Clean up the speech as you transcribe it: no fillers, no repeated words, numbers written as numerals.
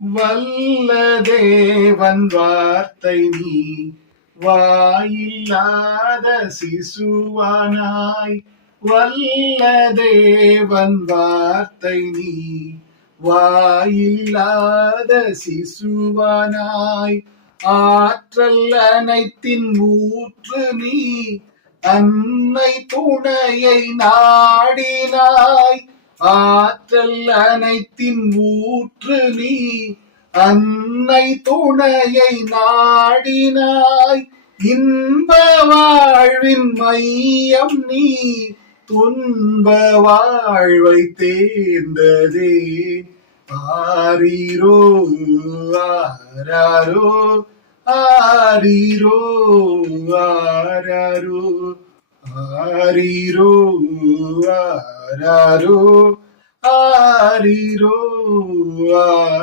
வல்ல தேவன் வார்த்தை நீ வாயில்லாத சிசுவானாய். வல்ல தேவன் வார்த்தை நீ வாயில்லாத சிசுவானாய். ஆற்றல் அனைத்தின் ஊற்று நீ அன்னை துணையை நாடினாய். ஆற்றல் அனைத்தின் ஊற்று நீ அன்னை துணையை நாடினாய். இன்ப வாழ்வின் மையம் நீ துன்ப வாழ்வை தேர்ந்ததே. ஆரீரோ ஆராரோ ஆரீரோ ஆராரோ ஆரீரோ ஆராரோ ஆரீரோ